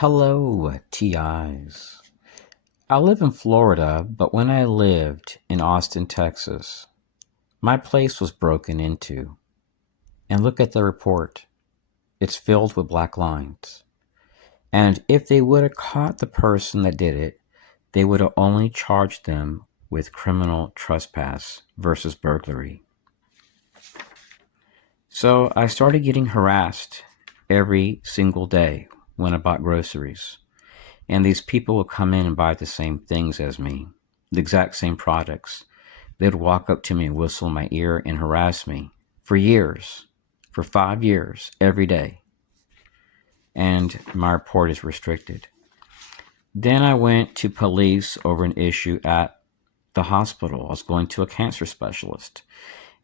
Hello, TIs. I live in Florida, but when I lived in Austin, Texas, my place was broken into. And look at the report. It's filled with black lines. And if they would have caught the person that did it, they would have only charged them with criminal trespass versus burglary. So I started getting harassed every single day when I bought groceries. And these people would come in and buy the same things as me, the exact same products. They'd walk up to me and whistle in my ear and harass me for years, for 5 years, every day. And my report is restricted. Then I went to police over an issue at the hospital. I was going to a cancer specialist.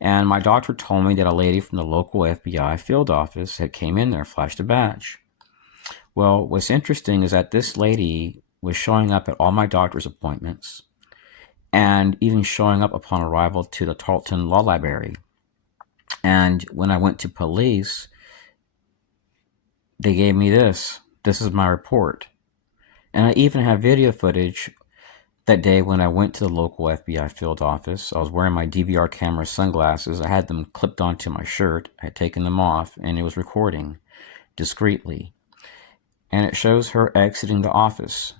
And my doctor told me that a lady from the local FBI field office had came in there, flashed a badge. Well, what's interesting is that this lady was showing up at all my doctor's appointments and even showing up upon arrival to the Tarleton Law Library. And when I went to police, they gave me this. This is my report. And I even have video footage that day when I went to the local FBI field office. I was wearing my DVR camera sunglasses. I had them clipped onto my shirt. I had taken them off, and it was recording discreetly. And it shows her exiting the office.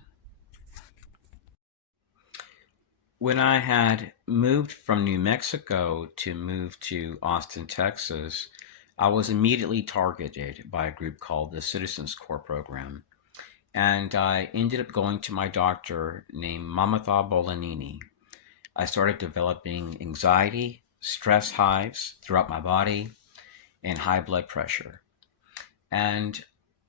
When I had moved from New Mexico to move to Austin, Texas, I was immediately targeted by a group called the Citizens Corps program. And I ended up going to my doctor named Mamatha Bolanini. I started developing anxiety, stress hives throughout my body, and high blood pressure. And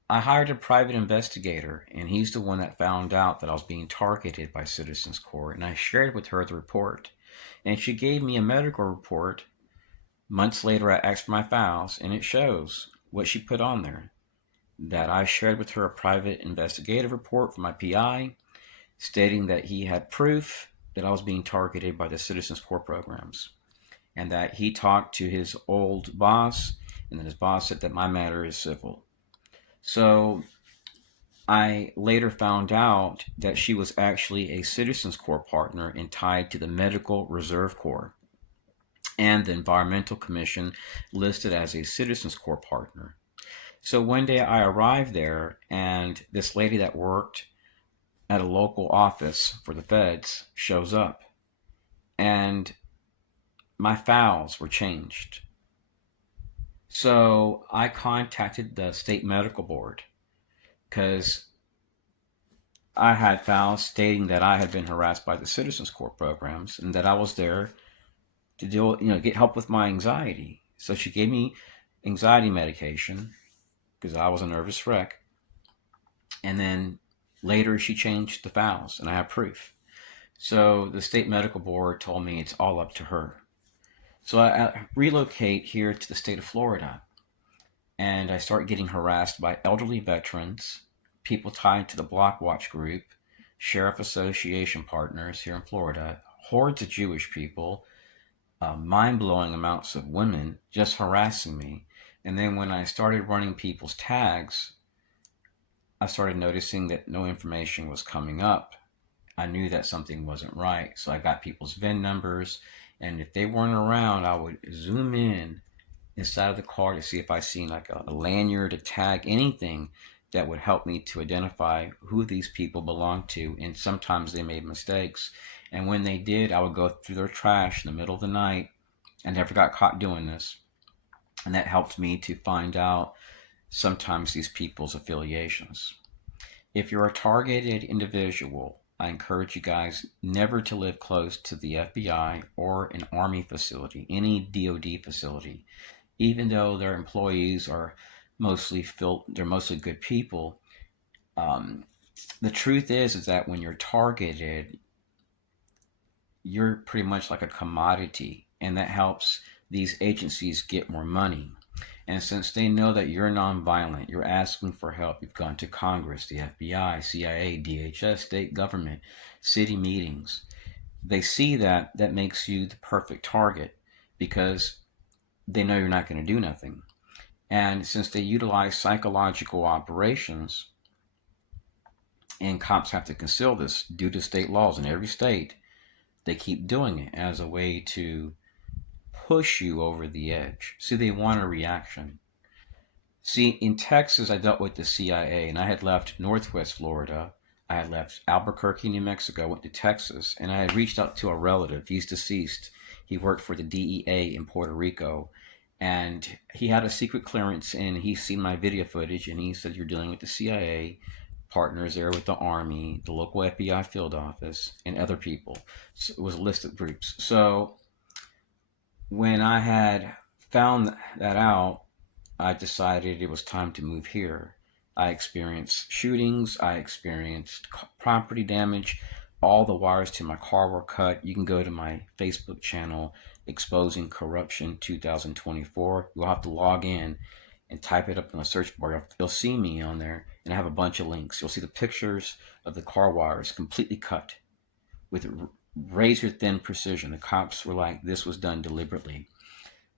I hired a private investigator, and he's the one that found out that I was being targeted by Citizens Corps, and I shared with her the report. And she gave me a medical report. Months later, I asked for my files, and it shows what she put on there. That I shared with her a private investigative report from my PI stating that he had proof that I was being targeted by the Citizens Corps programs, and that he talked to his old boss, and then his boss said that my matter is civil. So I later found out that she was actually a Citizens Corps partner and tied to the Medical Reserve Corps. And the Environmental Commission listed as a Citizens Corps partner. So one day I arrived there, and this lady that worked at a local office for the feds shows up. And my files were changed. So I contacted the state medical board because I had files stating that I had been harassed by the Citizens Corps programs and that I was there to get help with my anxiety. So she gave me anxiety medication because I was a nervous wreck. And then later she changed the files, and I have proof. So the state medical board told me it's all up to her. So I relocate here to the state of Florida, and I start getting harassed by elderly veterans, people tied to the Block Watch group, Sheriff Association partners here in Florida, hordes of Jewish people, mind-blowing amounts of women just harassing me. And then when I started running people's tags, I started noticing that no information was coming up. I knew that something wasn't right. So I got people's VIN numbers, and if they weren't around, I would zoom in inside of the car to see if I seen like a lanyard, a tag, anything that would help me to identify who these people belonged to. And sometimes they made mistakes. And when they did, I would go through their trash in the middle of the night. I never got caught doing this. And that helped me to find out sometimes these people's affiliations. If you're a targeted individual, I encourage you guys never to live close to the FBI or an Army facility, any DoD facility, even though their employees are they're mostly good people. The truth is that when you're targeted, you're pretty much like a commodity, and that helps these agencies get more money. And since they know that you're nonviolent, you're asking for help, you've gone to Congress, the FBI, CIA, DHS, state government, city meetings, they see that makes you the perfect target because they know you're not going to do nothing. And since they utilize psychological operations, And cops have to conceal this due to state laws. In every state, they keep doing it as a way to push you over the edge. See, they want a reaction. See, in Texas, I dealt with the CIA, and I had left Northwest Florida. I had left Albuquerque, New Mexico, went to Texas, and I had reached out to a relative. He's deceased. He worked for the DEA in Puerto Rico, and he had a secret clearance, and he seen my video footage, and he said, "You're dealing with the CIA, partners there with the Army, the local FBI field office, and other people." So it was a list of groups. So when I had found that out, I decided it was time to move here. I experienced shootings, I experienced property damage, all the wires to my car were cut. You can go to my Facebook channel, Exposing Corruption 2024. You'll have to log in and type it up in the search bar. You'll see me on there, and I have a bunch of links. You'll see the pictures of the car wires completely cut with razor thin precision. The cops were like, this was done deliberately.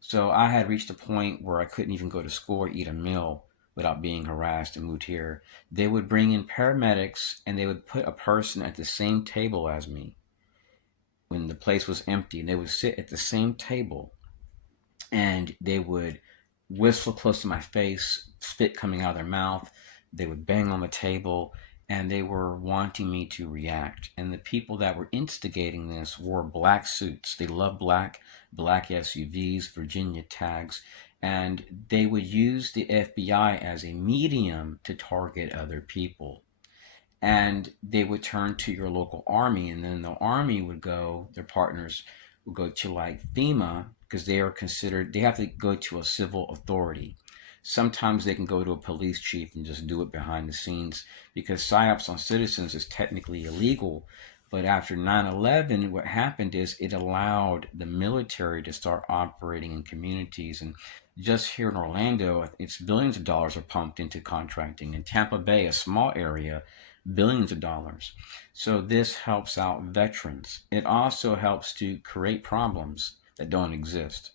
So I had reached a point where I couldn't even go to school or eat a meal without being harassed, and moved here. They would bring in paramedics, and they would put a person at the same table as me when the place was empty, and they would sit at the same table, and they would whistle close to my face, spit coming out of their mouth. They would bang on the table, and they were wanting me to react. And the people that were instigating this wore black suits. They love black SUVs, Virginia tags, and they would use the FBI as a medium to target other people. And they would turn to your local army, and then the army would go, their partners would go to like FEMA, because they are considered, they have to go to a civil authority. Sometimes they can go to a police chief and just do it behind the scenes, because psyops on citizens is technically illegal. But after 9/11, what happened is it allowed the military to start operating in communities. And just here in Orlando, it's billions of dollars are pumped into contracting. In Tampa Bay, a small area, billions of dollars. So this helps out veterans. It also helps to create problems that don't exist.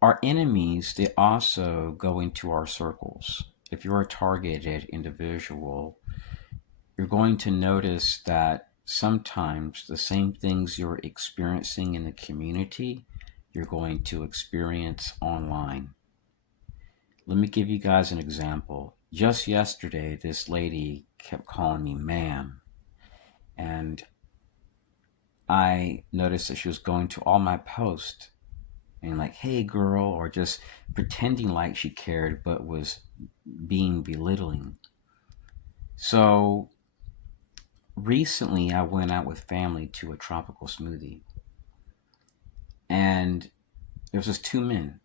Our enemies, they also go into our circles. If you're a targeted individual, you're going to notice that sometimes the same things you're experiencing in the community, you're going to experience online. Let me give you guys an example. Just yesterday, this lady kept calling me ma'am, and I noticed that she was going to all my posts and like, hey girl, or just pretending like she cared but was being belittling. So recently, I went out with family to a tropical smoothie, and there was just two men.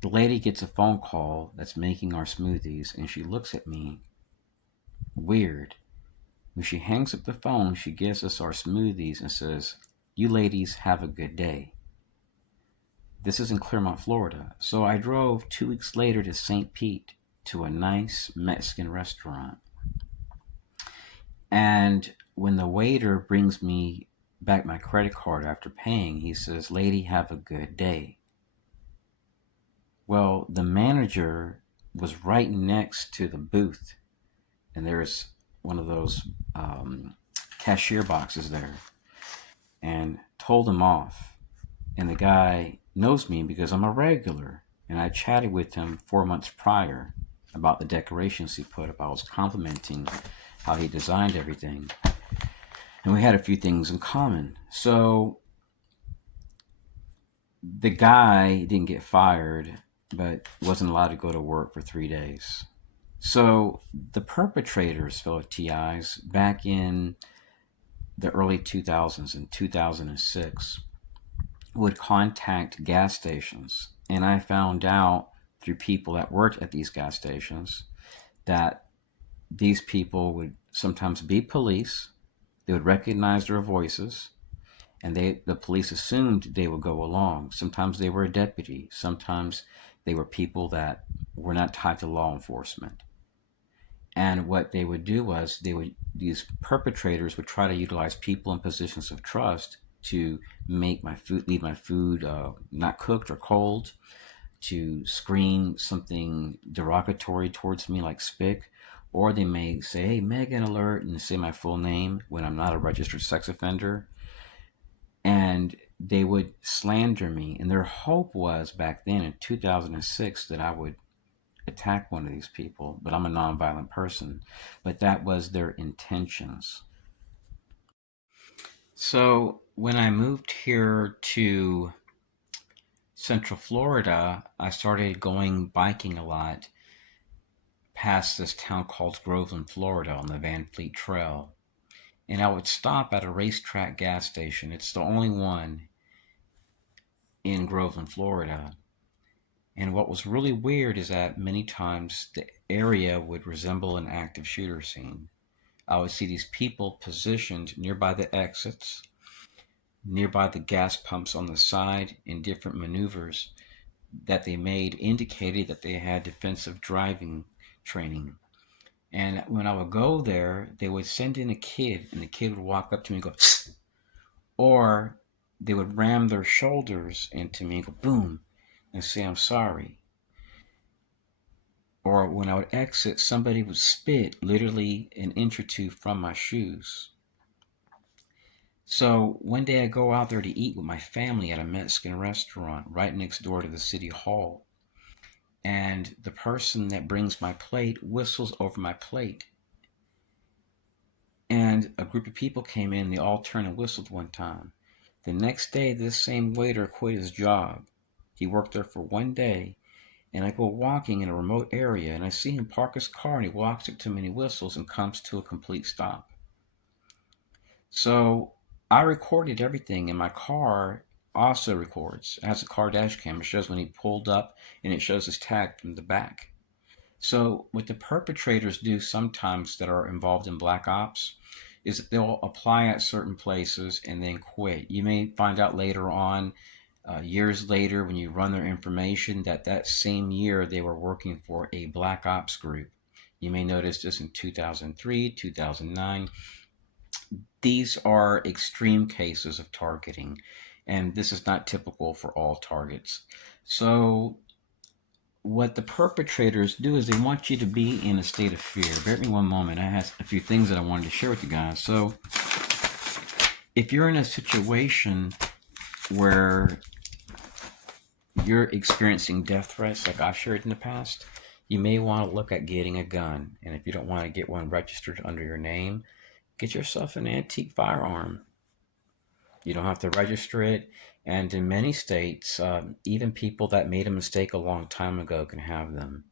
The lady gets a phone call that's making our smoothies, and she looks at me weird. When she hangs up the phone, she gives us our smoothies and says, "You ladies have a good day." This is in Clermont, Florida. So I drove 2 weeks later to St. Pete to a nice Mexican restaurant. And when the waiter brings me back my credit card after paying, he says, "Lady, have a good day." Well, the manager was right next to the booth, and there's one of those cashier boxes there, and told him off. And the guy knows me because I'm a regular, and I chatted with him 4 months prior about the decorations he put up. I was complimenting how he designed everything, and we had a few things in common. So the guy didn't get fired, but wasn't allowed to go to work for 3 days. So the perpetrators, fellow TIs, back in the early 2000s, in 2006, would contact gas stations. And I found out through people that worked at these gas stations that these people would sometimes be police. They would recognize their voices, and the police assumed they would go along. Sometimes they were a deputy. Sometimes they were people that were not tied to law enforcement. And what they would do was these perpetrators would try to utilize people in positions of trust to leave my food not cooked or cold, to scream something derogatory towards me like spick, or they may say, "Hey, Megan alert," and say my full name when I'm not a registered sex offender. And they would slander me. And their hope was back then in 2006 that I would attack one of these people, but I'm a nonviolent person. But that was their intentions. So when I moved here to Central Florida, I started going biking a lot past this town called Groveland, Florida, on the Van Fleet Trail. And I would stop at a racetrack gas station. It's the only one in Groveland, Florida. And what was really weird is that many times the area would resemble an active shooter scene. I would see these people positioned nearby the exits, nearby the gas pumps on the side, in different maneuvers that they made indicated that they had defensive driving training. And when I would go there, they would send in a kid, and the kid would walk up to me and go, "Psst," or they would ram their shoulders into me and go, boom, and say, "I'm sorry." Or when I would exit, somebody would spit literally an inch or two from my shoes. So one day I go out there to eat with my family at a Mexican restaurant right next door to the city hall. And the person that brings my plate whistles over my plate. And a group of people came in, they all turned and whistled one time. The next day, this same waiter quit his job. He worked there for one day, and I go walking in a remote area, and I see him park his car, and he walks up to me and he whistles and comes to a complete stop. So I recorded everything, and my car also records. It has a car dash cam. It shows when he pulled up, and it shows his tag from the back. So what the perpetrators do sometimes that are involved in black ops is that they'll apply at certain places and then quit. You may find out later on, years later, when you run their information, that that same year they were working for a black ops group. You may notice this in 2003, 2009. These are extreme cases of targeting. and this is not typical for all targets. So what the perpetrators do is they want you to be in a state of fear. Bear with me one moment. I have a few things that I wanted to share with you guys. So if you're in a situation where you're experiencing death threats like I've shared in the past, you may want to look at getting a gun. And if you don't want to get one registered under your name, get yourself an antique firearm. You don't have to register it. And in many states, even people that made a mistake a long time ago can have them.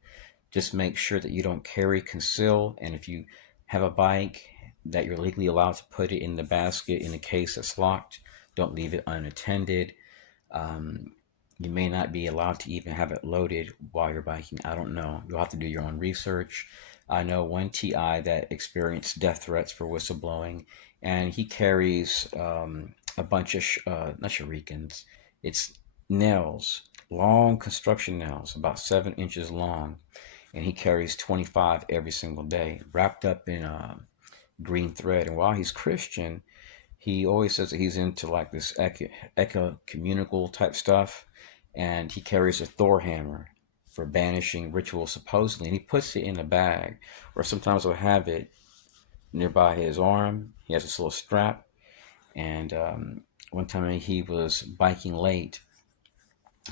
Just make sure that you don't carry, conceal, and if you have a bike, that you're legally allowed to put it in the basket in a case that's locked. Don't leave it unattended. Um, you may not be allowed to even have it loaded while you're biking. I don't know. You'll have to do your own research. I know one TI that experienced death threats for whistleblowing, and he carries a bunch of not shurikens. It's nails, long construction nails, about 7 inches long, and he carries 25 every single day, wrapped up in green thread. And while he's Christian, he always says that he's into like this ecumenical type stuff, and he carries a Thor hammer for banishing rituals supposedly, and he puts it in a bag, or sometimes he'll have it nearby his arm. He has this little strap, and one time he was biking late.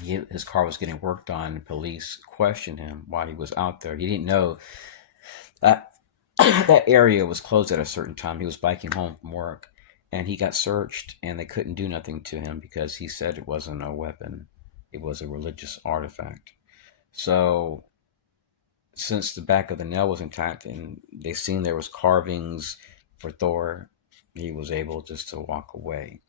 His car was getting worked on, and police questioned him why he was out there. He didn't know that that area was closed at a certain time. He was biking home from work, and he got searched, and they couldn't do nothing to him because he said it wasn't a weapon; it was a religious artifact. So, since the back of the nail was intact, and they seen there was carvings for Thor, he was able just to walk away.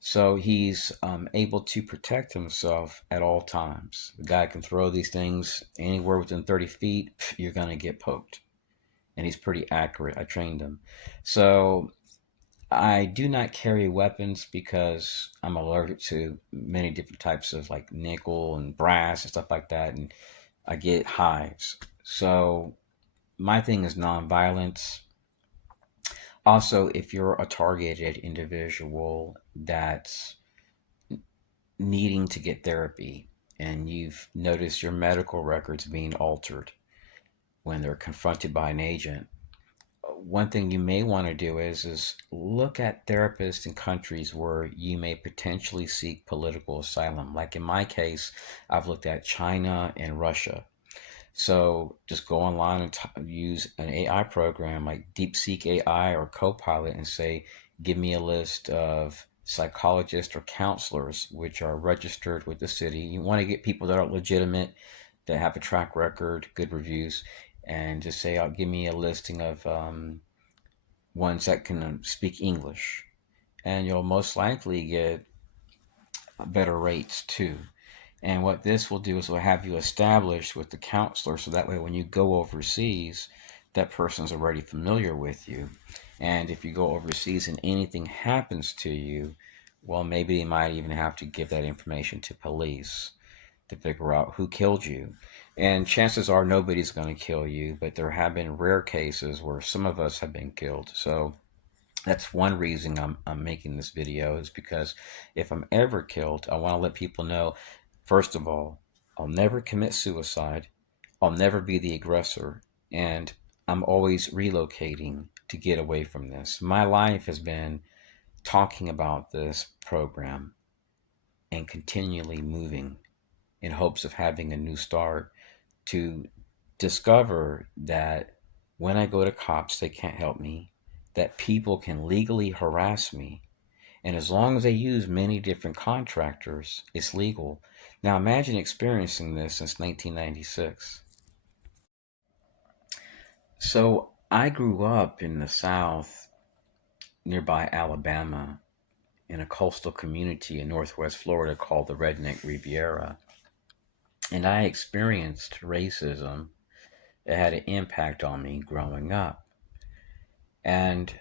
So he's able to protect himself at all times. The guy can throw these things anywhere within 30 feet. You're gonna get poked, and he's pretty accurate. I trained him. So I do not carry weapons because I'm allergic to many different types of like nickel and brass and stuff like that, and I get hives. So my thing is nonviolence. Also, if you're a targeted individual that's needing to get therapy and you've noticed your medical records being altered when they're confronted by an agent, one thing you may want to do is look at therapists in countries where you may potentially seek political asylum. Like in my case, I've looked at China and Russia. So just go online and use an AI program like DeepSeek AI or Copilot and say, give me a list of psychologists or counselors which are registered with the city. You want to get people that are legitimate, that have a track record, good reviews, and just say, give me a listing of ones that can speak English. And you'll most likely get better rates too. And what this will do is will have you established with the counselor, so that way when you go overseas, that person's already familiar with you. And if you go overseas and anything happens to you, well, maybe they might even have to give that information to police to figure out who killed you. And chances are nobody's going to kill you, but there have been rare cases where some of us have been killed. So that's one reason I'm making this video, is because if I'm ever killed, I want to let people know, first of all, I'll never commit suicide. I'll never be the aggressor. And I'm always relocating to get away from this. My life has been talking about this program and continually moving in hopes of having a new start, to discover that when I go to cops, they can't help me, that people can legally harass me. And as long as they use many different contractors, it's legal. Now imagine experiencing this since 1996. So I grew up in the South, nearby Alabama, in a coastal community in Northwest Florida called the Redneck Riviera. And I experienced racism that had an impact on me growing up. And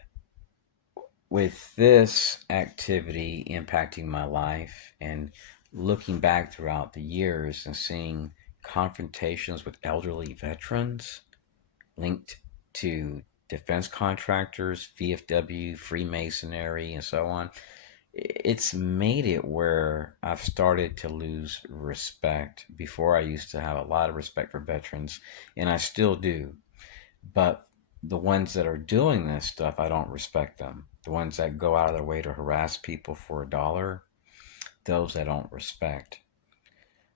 with this activity impacting my life and looking back throughout the years and seeing confrontations with elderly veterans linked to defense contractors, VFW, Freemasonry, and so on, it's made it where I've started to lose respect. Before, I used to have a lot of respect for veterans, and I still do. But the ones that are doing this stuff, I don't respect them. The ones that go out of their way to harass people for a dollar, those I don't respect.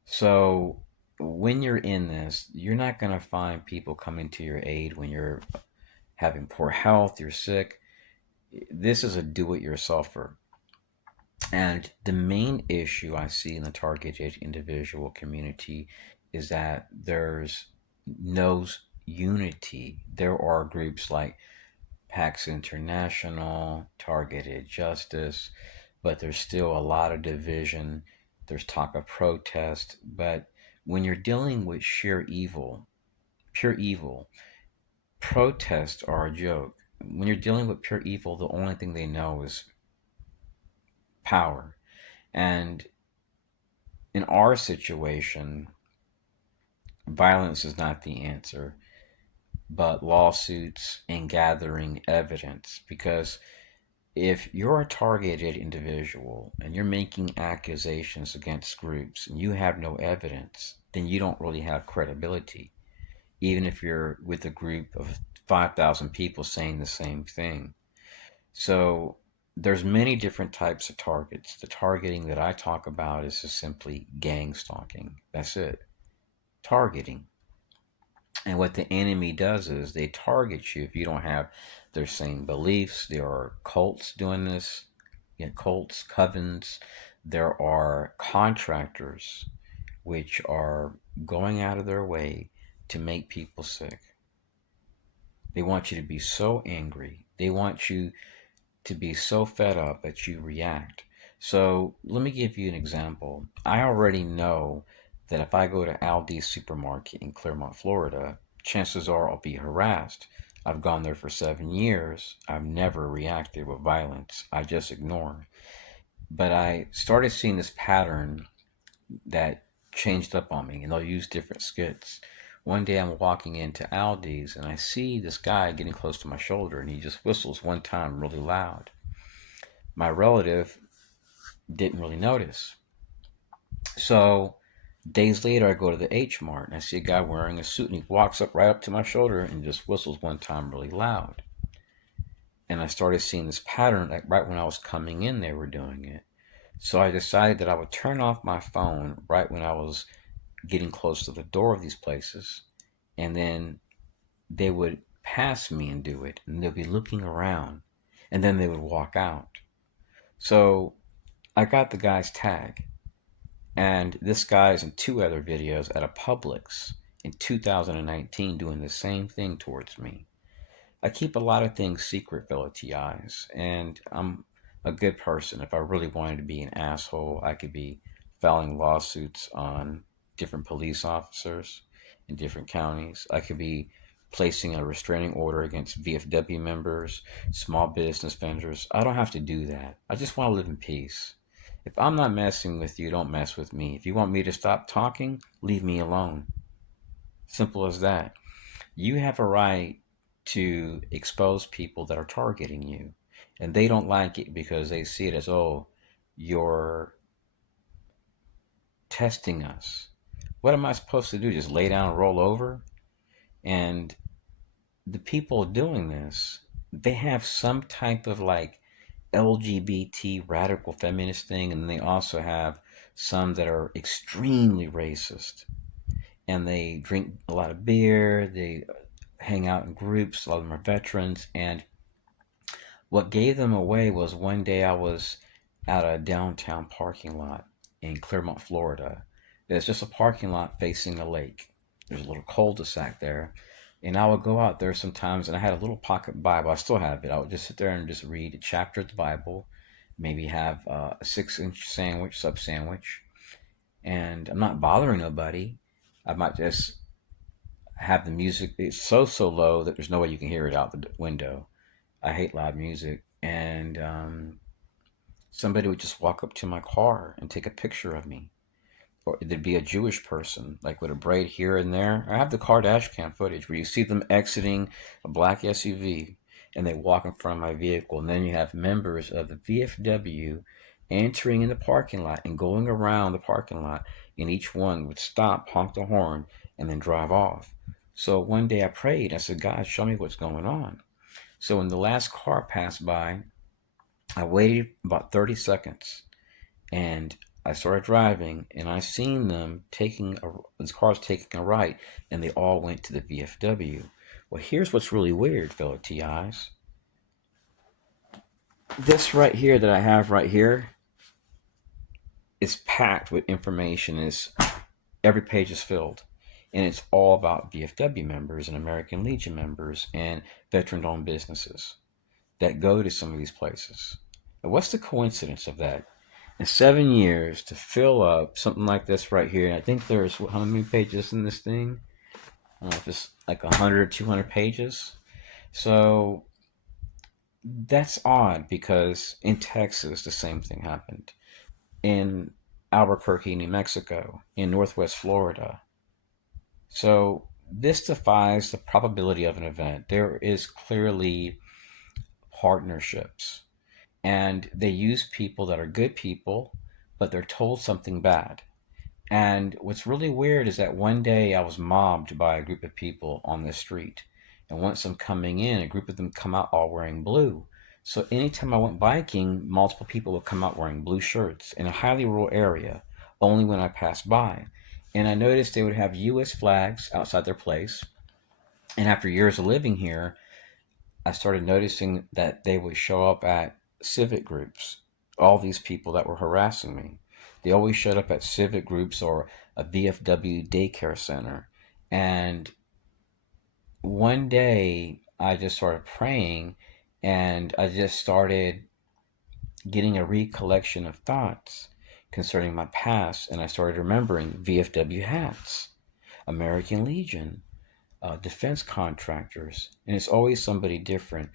So when you're in this, you're not going to find people coming to your aid when you're having poor health, you're sick. This is a do it yourselfer. And the main issue I see in the targeted individual community is that there's no unity. There are groups like PAX International, Targeted Justice, but there's still a lot of division. There's talk of protest. But when you're dealing with sheer evil, pure evil, protests are a joke. When you're dealing with pure evil, the only thing they know is power. And in our situation, violence is not the answer, but lawsuits and gathering evidence. Because if you're a targeted individual and you're making accusations against groups and you have no evidence, then you don't really have credibility, even if you're with a group of 5,000 people saying the same thing. So there's many different types of targets. The targeting that I talk about is just simply gang stalking. That's it. Targeting. And what the enemy does is they target you if you don't have their same beliefs. There are cults doing this, you know, cults, covens. There are contractors which are going out of their way to make people sick. They want you to be so angry. They want you to be so fed up that you react. So let me give you an example. I already know that if I go to Aldi's supermarket in Clermont, Florida, chances are I'll be harassed. I've gone there for 7 years. I've never reacted with violence. I just ignore. But I started seeing this pattern that changed up on me, and they'll use different skits. One day I'm walking into Aldi's and I see this guy getting close to my shoulder, and he just whistles one time really loud. My relative didn't really notice. So days later, I go to the H Mart and I see a guy wearing a suit, and he walks up right up to my shoulder and just whistles one time really loud. And I started seeing this pattern, like right when I was coming in, they were doing it. So I decided that I would turn off my phone right when I was getting close to the door of these places, and then they would pass me and do it, and they'll be looking around, and then they would walk out. So I got the guy's tag, and this guy's in two other videos at a Publix in 2019 doing the same thing towards me. I keep a lot of things secret, fellow TIs, and I'm a good person. If I really wanted to be an asshole, I could be filing lawsuits on different police officers in different counties. I could be placing a restraining order against VFW members, small business vendors. I don't have to do that. I just want to live in peace. If I'm not messing with you, don't mess with me. If you want me to stop talking, leave me alone. Simple as that. You have a right to expose people that are targeting you. And they don't like it because they see it as, oh, you're testing us. What am I supposed to do? Just lay down and roll over? And the people doing this, they have some type of like LGBT radical feminist thing, and they also have some that are extremely racist. And they drink a lot of beer, they hang out in groups, a lot of them are veterans, and what gave them away was one day I was at a downtown parking lot in Clermont, Florida. It's just a parking lot facing a lake. There's a little cul-de-sac there. And I would go out there sometimes, and I had a little pocket Bible. I still have it. I would just sit there and just read a chapter of the Bible, maybe have a 6-inch sandwich, sub sandwich. And I'm not bothering nobody. I might just have the music. It's so low that there's no way you can hear it out the window. I hate loud music. And somebody would just walk up to my car and take a picture of me. Or there'd be a Jewish person, like with a braid here and there. I have the car dash cam footage where you see them exiting a black SUV and they walk in front of my vehicle. And then you have members of the VFW entering in the parking lot and going around the parking lot, and each one would stop, honk the horn, and then drive off. So one day I prayed. I said, God, show me what's going on. So when the last car passed by, I waited about 30 seconds, and I started driving, and I seen them taking these cars taking a right, and they all went to the VFW. Well, here's what's really weird, fellow TIs. This right here that I have right here is packed with information. Is every page is filled, and it's all about VFW members and American Legion members and veteran-owned businesses that go to some of these places. And what's the coincidence of that? In 7 years to fill up something like this right here, and I think there's how many pages in this thing? I don't know if it's like 100, 200 pages. So that's odd because in Texas, the same thing happened. In Albuquerque, New Mexico, in Northwest Florida. So this defies the probability of an event. There is clearly partnerships, and they use people that are good people, but they're told something bad. And what's really weird is that one day I was mobbed by a group of people on the street. And once I'm coming in, a group of them come out all wearing blue. So anytime I went biking, multiple people would come out wearing blue shirts in a highly rural area, only when I passed by. And I noticed they would have U.S. flags outside their place. And after years of living here, I started noticing that they would show up at civic groups. All these people that were harassing me, they always showed up at civic groups or a VFW daycare center. And one day I just started praying, and I just started getting a recollection of thoughts concerning my past. And I started remembering VFW hats, American Legion, defense contractors, and it's always somebody different.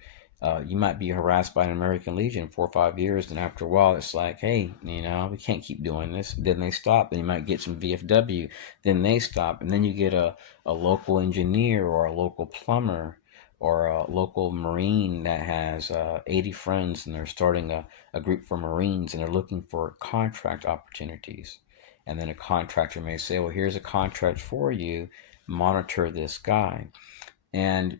You might be harassed by an American Legion 4 or 5 years, and after a while, it's like, hey, we can't keep doing this. Then they stop. Then you might get some VFW. Then they stop, and then you get a local engineer or a local plumber or a local Marine that has 80 friends, and they're starting a group for Marines, and they're looking for contract opportunities. And then a contractor may say, well, here's a contract for you, monitor this guy. And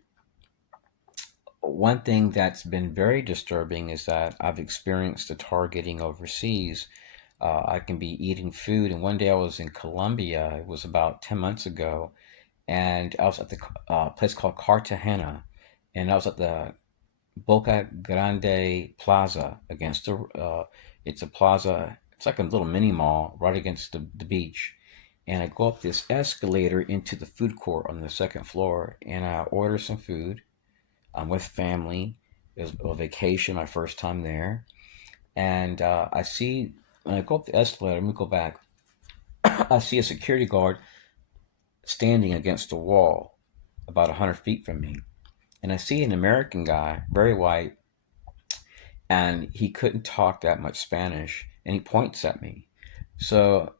one thing that's been very disturbing is that I've experienced the targeting overseas. I can be eating food, and one day I was in Colombia. It was about 10 months ago, and I was at the place called Cartagena, and I was at the Boca Grande Plaza against it's a plaza, it's like a little mini mall right against the beach. And I go up this escalator into the food court on the second floor, and I order some food. I'm with family. It was a vacation, my first time there. And I see, when I go up the escalator, let me go back. I see a security guard standing against a wall about 100 feet from me. And I see an American guy, very white, and he couldn't talk that much Spanish, and he points at me. So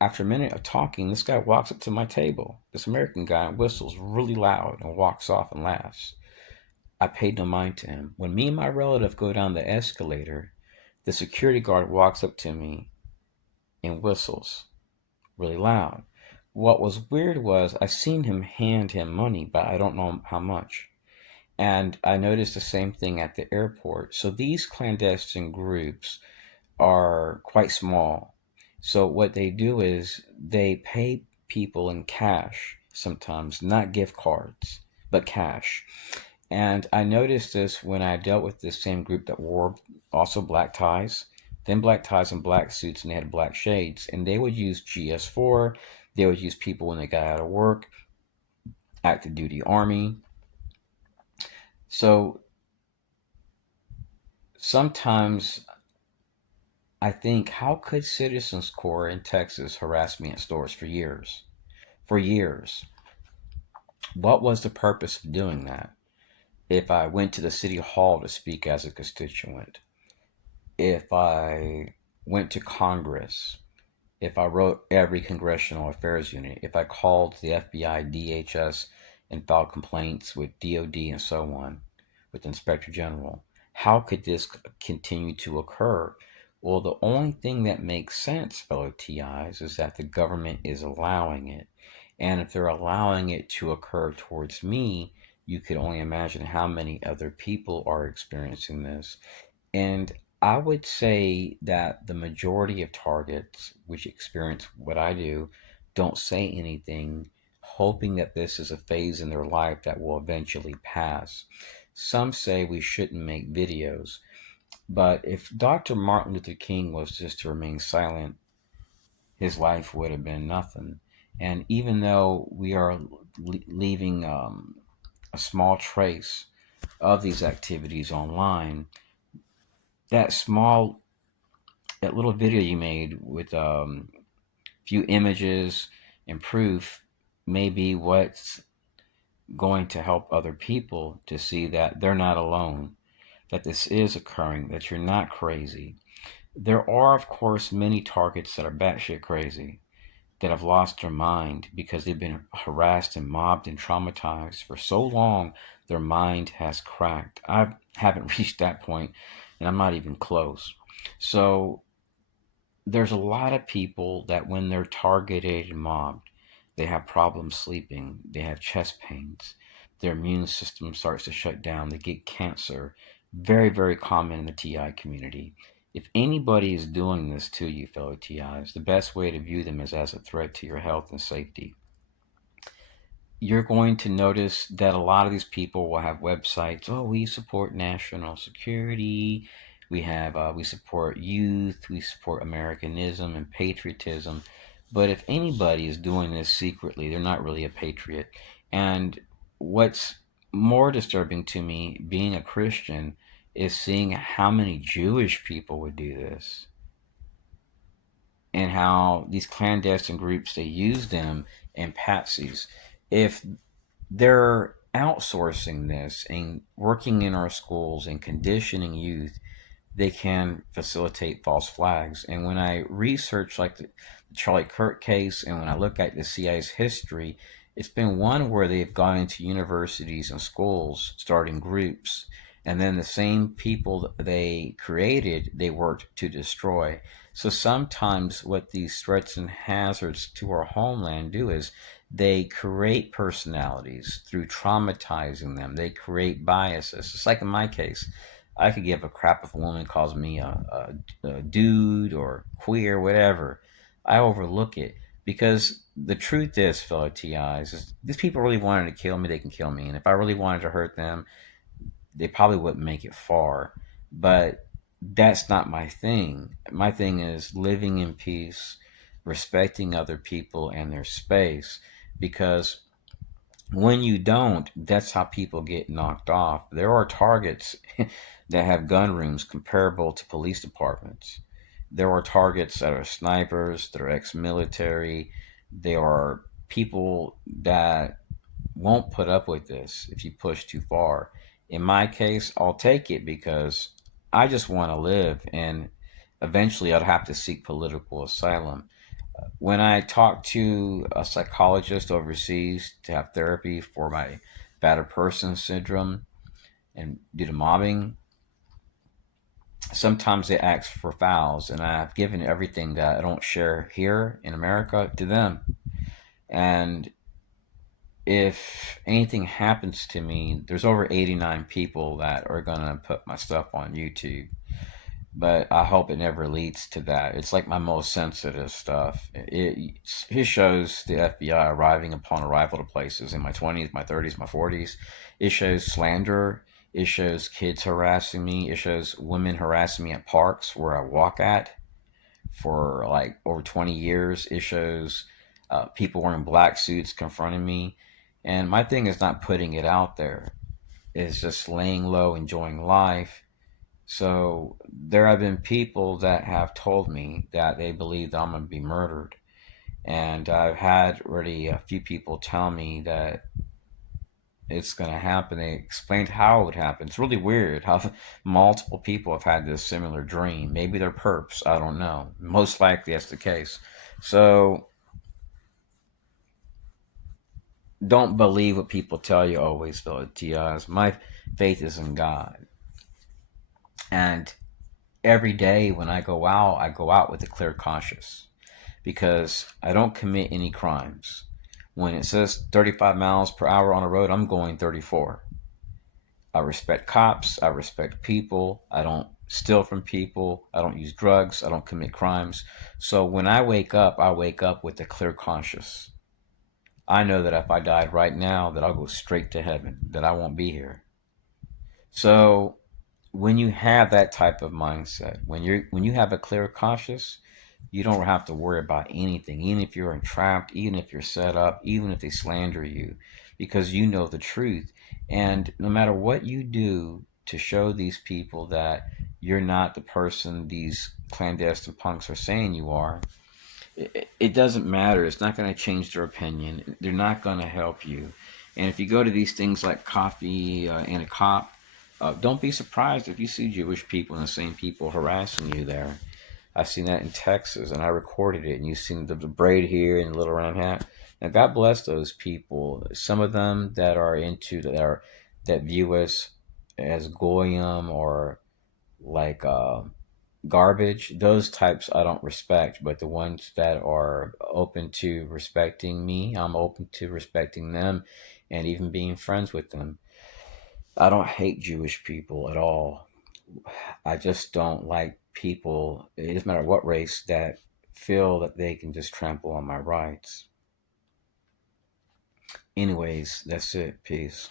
after a minute of talking, this guy walks up to my table. This American guy whistles really loud and walks off and laughs. I paid no mind to him. When me and my relative go down the escalator, the security guard walks up to me and whistles really loud. What was weird was I seen him hand him money, but I don't know how much. And I noticed the same thing at the airport. So these clandestine groups are quite small. So what they do is they pay people in cash sometimes, not gift cards, but cash. And I noticed this when I dealt with this same group that wore also black ties, then black ties and black suits, and they had black shades. And they would use GS4. They would use people when they got out of work, active duty army. So sometimes I think, how could Citizens Corps in Texas harass me at stores for years? For years. What was the purpose of doing that? If I went to the city hall to speak as a constituent, if I went to Congress, if I wrote every congressional affairs unit, if I called the FBI, DHS, and filed complaints with DOD and so on, with the Inspector General, how could this continue to occur Well, the only thing that makes sense, fellow TIs, is that the government is allowing it. And if they're allowing it to occur towards me, you could only imagine how many other people are experiencing this. And I would say that the majority of targets which experience what I do don't say anything, hoping that this is a phase in their life that will eventually pass. Some say we shouldn't make videos, but if Dr. Martin Luther King was just to remain silent, his life would have been nothing. And even though we are leaving a small trace of these activities online, that small, that little video you made with few images and proof may be what's going to help other people to see that they're not alone, that this is occurring, that you're not crazy. There are, of course, many targets that are batshit crazy, that have lost their mind because they've been harassed and mobbed and traumatized for so long, their mind has cracked. I haven't reached that point, and I'm not even close. So there's a lot of people that when they're targeted and mobbed, they have problems sleeping, they have chest pains, their immune system starts to shut down, they get cancer. Very, very common in the TI community. If anybody is doing this to you, fellow TIs, the best way to view them is as a threat to your health and safety. You're going to notice that a lot of these people will have websites. Oh, we support national security. We support youth. We support Americanism and patriotism. But if anybody is doing this secretly, they're not really a patriot. And what's more disturbing to me, being a Christian, is seeing how many Jewish people would do this, and how these clandestine groups, they use them and patsies. If they're outsourcing this and working in our schools and conditioning youth, they can facilitate false flags. And when I research like the Charlie Kirk case, and when I look at the CIA's history, it's been one where they've gone into universities and schools starting groups, and then the same people that they created, they worked to destroy. So sometimes what these threats and hazards to our homeland do is they create personalities through traumatizing them. They create biases. It's like in my case, I could give a crap if a woman calls me a dude or queer, whatever. I overlook it because the truth is, fellow TIs, is these people really wanted to kill me, they can kill me. And if I really wanted to hurt them, they probably wouldn't make it far. But that's not my thing. My thing is living in peace, respecting other people and their space. Because when you don't, that's how people get knocked off. There are targets that have gun rooms comparable to police departments. There are targets that are snipers, that are ex military. There are people that won't put up with this if you push too far. In my case, I'll take it because I just want to live, and eventually I'd have to seek political asylum. When I talk to a psychologist overseas to have therapy for my battered person syndrome and due to mobbing, sometimes they ask for files, and I've given everything that I don't share here in America to them. And if anything happens to me, there's over 89 people that are gonna put my stuff on YouTube. But I hope it never leads to that. It's like my most sensitive stuff. It shows the FBI arriving upon arrival to places in my 20s, my 30s, my 40s. It shows slander. It shows kids harassing me. It shows women harassing me at parks where I walk at for like over 20 years. It shows people wearing black suits confronting me. And my thing is not putting it out there, it's just laying low, enjoying life. So there have been people that have told me that they believe that I'm going to be murdered. And I've had already a few people tell me that it's going to happen. They explained how it would happen. It's really weird how multiple people have had this similar dream. Maybe they're perps. I don't know. Most likely that's the case. So don't believe what people tell you always, fellow TIs. My faith is in God. And every day when I go out with a clear conscience because I don't commit any crimes. When it says 35 miles per hour on the road, I'm going 34. I respect cops. I respect people. I don't steal from people. I don't use drugs. I don't commit crimes. So when I wake up with a clear conscience. I know that if I died right now, that I'll go straight to heaven, that I won't be here. So when you have that type of mindset, when you have a clear conscience, you don't have to worry about anything, even if you're entrapped, even if you're set up, even if they slander you, because you know the truth. And no matter what you do to show these people that you're not the person these clandestine punks are saying you are, it doesn't matter. It's not going to change their opinion. They're not going to help you. And if you go to these things like coffee and a cop, don't be surprised if you see Jewish people and the same people harassing you there. I've seen that in Texas, and I recorded it. And you've seen the braid here and the little round hat. Now, God bless those people. Some of them that are into that view us as goyim or like garbage. Those types I don't respect, but the ones that are open to respecting me, I'm open to respecting them, and even being friends with them. I don't hate Jewish people at all. I just don't like people, it doesn't matter what race, that feel that they can just trample on my rights. Anyways, that's it. Peace.